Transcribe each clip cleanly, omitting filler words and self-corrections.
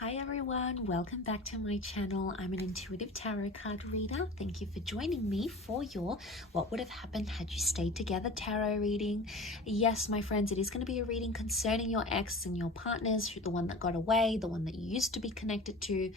Hi everyone, welcome back to my channel. I'm an intuitive tarot card reader. Thank you for joining me for your What Would Have Happened Had You Stayed Together tarot reading. Yes, my friends, it is going to be a reading concerning your ex and your partners, the one that got away, the one that you used to be connected to,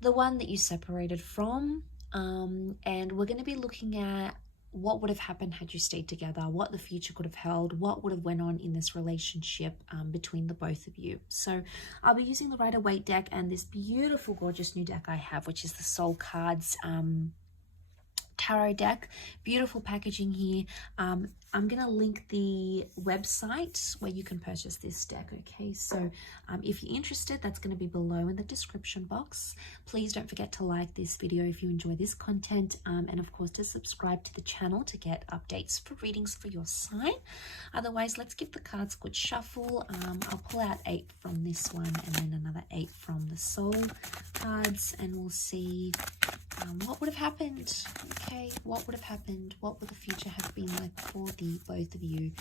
the one that you separated from. And we're going to be looking at what would have happened had you stayed together, what the future could have held, what would have went on in this relationship between the both of you. So I'll be using the Rider-Waite deck and this beautiful, gorgeous new deck I have, which is the Soul Cards tarot deck. Beautiful packaging here. I'm gonna link the website where you can purchase this deck. Okay, so if you're interested, that's going to be below in the description box. Please don't forget to like this video if you enjoy this content, and of course to subscribe to the channel to get updates for readings for your sign. Otherwise, let's give the cards a good shuffle. I'll pull out 8 from this one and then another 8 from the Soul cards, and we'll see what would have happened. Okay, what would have happened? What would the future have been like for the both of you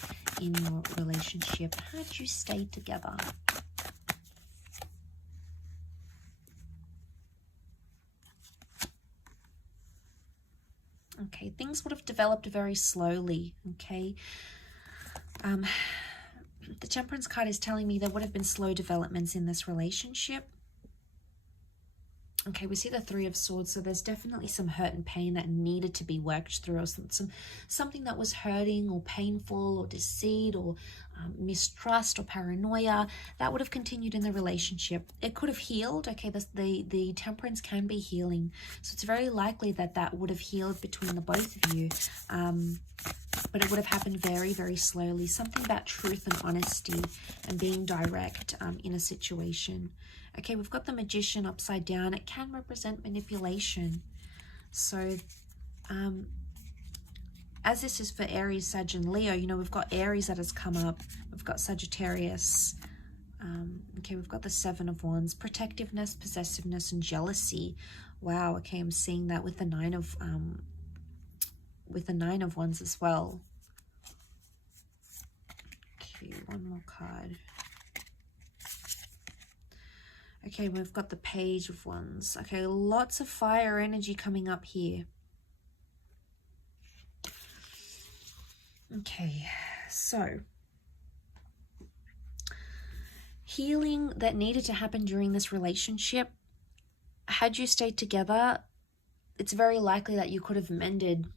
in your relationship had you stayed together? Okay, things would have developed very slowly. Okay, the Temperance card is telling me there would have been slow developments in this relationship. Okay, we see the Three of Swords, so there's definitely some hurt and pain that needed to be worked through, or something that was hurting or painful or deceit or mistrust or paranoia that would have continued in the relationship. It could have healed. Okay, the Temperance can be healing, so it's very likely that that would have healed between the both of you, but it would have happened very, very slowly. Something about truth and honesty and being direct in a situation. Okay, we've got the Magician upside down. It can represent manipulation. So, as this is for Aries, Sag, and Leo, you know, we've got Aries that has come up. We've got Sagittarius. Okay, we've got the Seven of Wands. Protectiveness, possessiveness, and jealousy. Wow, okay, I'm seeing that with the Nine of Wands as well. Okay, one more card. Okay, we've got the Page of Wands. Okay, lots of fire energy coming up here. Okay, so healing that needed to happen during this relationship. Had you stayed together, it's very likely that you could have mended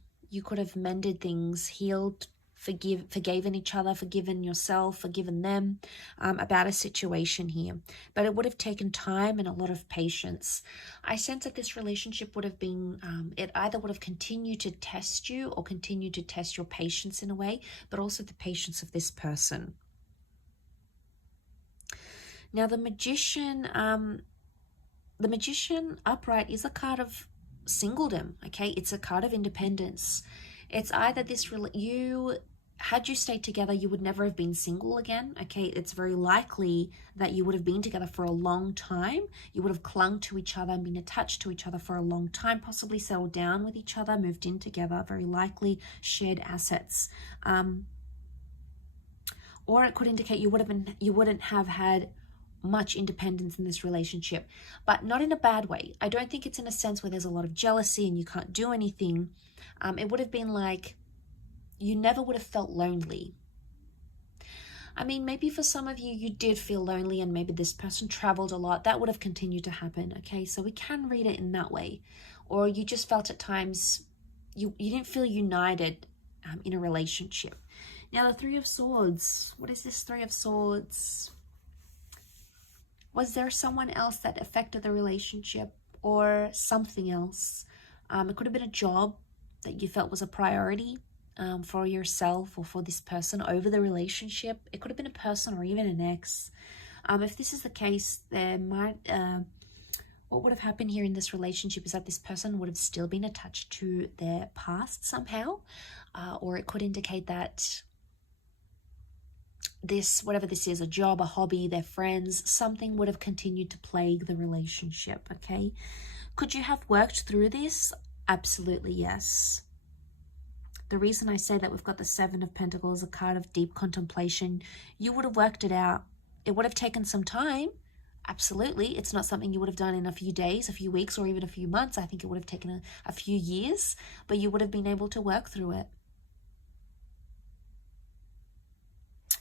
things, healed, forgiven each other, forgiven yourself, forgiven them about a situation here. But it would have taken time and a lot of patience. I sense that this relationship would have been, it either would have continued to test you or continued to test your patience in a way, but also the patience of this person. Now the Magician upright is a card of singledom. Okay, it's a card of independence. It's either had you stayed together, you would never have been single again. Okay, it's very likely that you would have been together for a long time. You would have clung to each other and been attached to each other for a long time, possibly settled down with each other, moved in together, very likely shared assets. Or it could indicate you wouldn't have had much independence in this relationship, but not in a bad way. I don't think it's in a sense where there's a lot of jealousy and you can't do anything. It would have been like you never would have felt lonely. I mean, maybe for some of you, you did feel lonely and maybe this person traveled a lot. That would have continued to happen, okay? So we can read it in that way. Or you just felt at times you didn't feel united in a relationship. Now, the Three of Swords. What is this Three of Swords? Was there someone else that affected the relationship or something else? It could have been a job that you felt was a priority for yourself or for this person over the relationship. It could have been a person or even an ex. If this is the case, there might what would have happened here in this relationship is that this person would have still been attached to their past somehow, or it could indicate that whatever this is, a job, a hobby, their friends, something would have continued to plague the relationship. Okay, could you have worked through this? Absolutely yes. The reason I say that we've got the Seven of Pentacles, a card of deep contemplation, you would have worked it out. It would have taken some time, Absolutely, it's not something you would have done in a few days, a few weeks, or even a few months. I think it would have taken a few years, but you would have been able to work through it.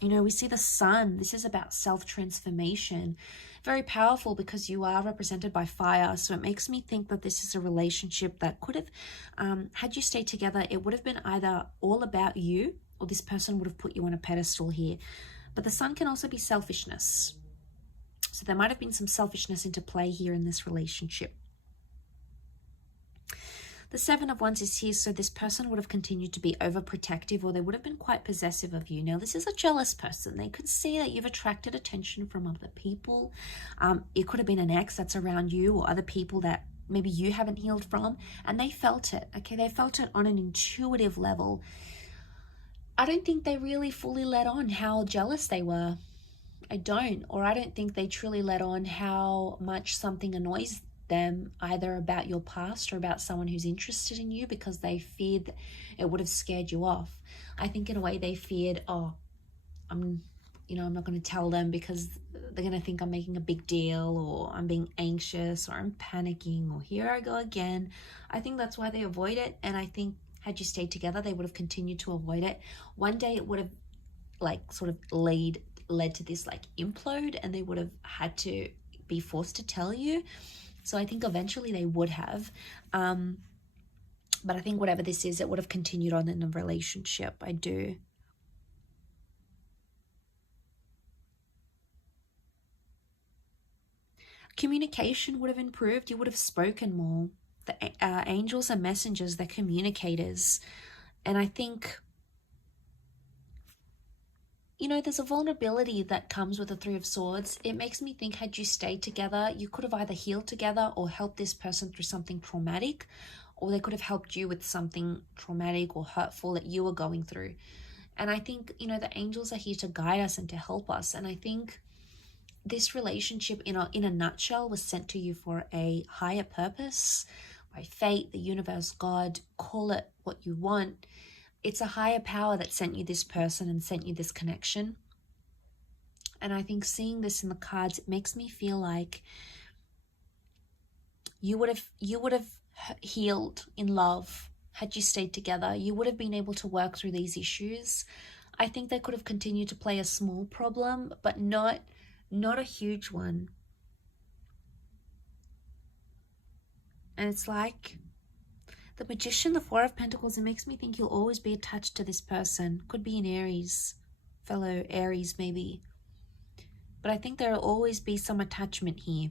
You know, we see the sun. This is about self-transformation. Very powerful because you are represented by fire. So it makes me think that this is a relationship that could have, had you stayed together, it would have been either all about you or this person would have put you on a pedestal here. But the sun can also be selfishness. So there might have been some selfishness into play here in this relationship. The Seven of Wands is here, so this person would have continued to be overprotective, or they would have been quite possessive of you. Now, this is a jealous person. They could see that you've attracted attention from other people. It could have been an ex that's around you or other people that maybe you haven't healed from, and they felt it, okay? They felt it on an intuitive level. I don't think they really fully let on how jealous they were. I don't think they truly let on how much something annoys them, either about your past or about someone who's interested in you, because they feared that it would have scared you off. I think in a way they feared, oh, I'm not going to tell them because they're going to think I'm making a big deal, or I'm being anxious, or I'm panicking, or here I go again. I think that's why they avoid it. And I think had you stayed together, they would have continued to avoid it. One day it would have sort of led to this implode, and they would have had to be forced to tell you. So I think eventually they would have, but I think whatever this is, it would have continued on in the relationship. I do. Communication would have improved. You would have spoken more. The angels are messengers, they're communicators. And I think, you know, there's a vulnerability that comes with the Three of Swords. It makes me think, had you stayed together, you could have either healed together or helped this person through something traumatic, or they could have helped you with something traumatic or hurtful that you were going through. And I think, you know, the angels are here to guide us and to help us. And I think this relationship in a nutshell was sent to you for a higher purpose, by fate, the universe, God, call it what you want. It's a higher power that sent you this person and sent you this connection. And I think seeing this in the cards, it makes me feel like you would have healed in love had you stayed together. You would have been able to work through these issues. I think they could have continued to play a small problem, but not a huge one. And it's like the Magician, the Four of Pentacles, it makes me think you'll always be attached to this person. Could be an Aries, fellow Aries maybe. But I think there will always be some attachment here.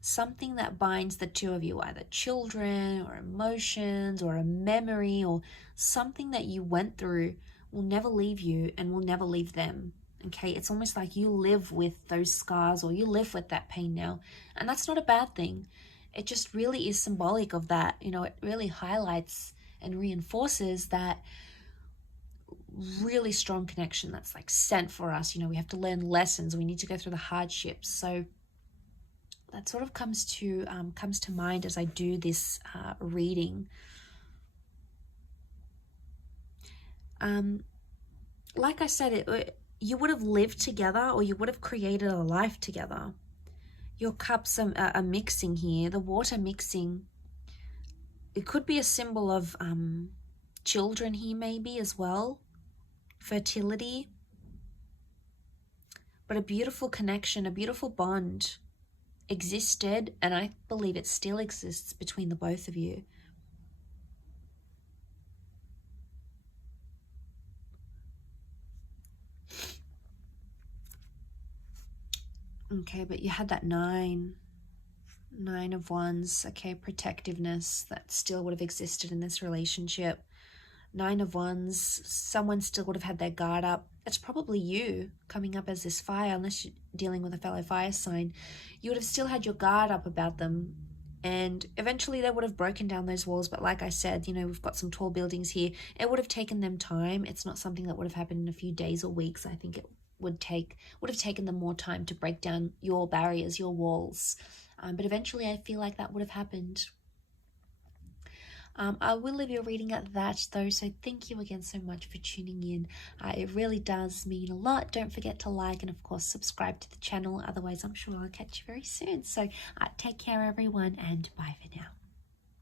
Something that binds the two of you, either children or emotions or a memory or something that you went through will never leave you and will never leave them. Okay, it's almost like you live with those scars, or you live with that pain now. And that's not a bad thing. It just really is symbolic of that. You know, it really highlights and reinforces that really strong connection that's sent for us. You know, we have to learn lessons. We need to go through the hardships. So that sort of comes to mind as I do this reading. Like I said, you would have lived together, or you would have created a life together. Your cups are mixing here, the water mixing. It could be a symbol of children here maybe as well, fertility. But a beautiful connection, a beautiful bond existed, and I believe it still exists between the both of you. Okay, but you had that Nine of Wands, okay, protectiveness that still would have existed in this relationship. Nine of Wands, someone still would have had their guard up. It's probably you coming up as this fire, unless you're dealing with a fellow fire sign. You would have still had your guard up about them, and eventually they would have broken down those walls. But like I said, you know, we've got some tall buildings here. It would have taken them time. It's not something that would have happened in a few days or weeks. I think it would have taken them more time to break down your barriers, your walls. But eventually I feel like that would have happened. I will leave your reading at that though, so thank you again so much for tuning in. It really does mean a lot. Don't forget to like and of course subscribe to the channel, otherwise I'm sure I'll catch you very soon. So take care everyone, and bye for now.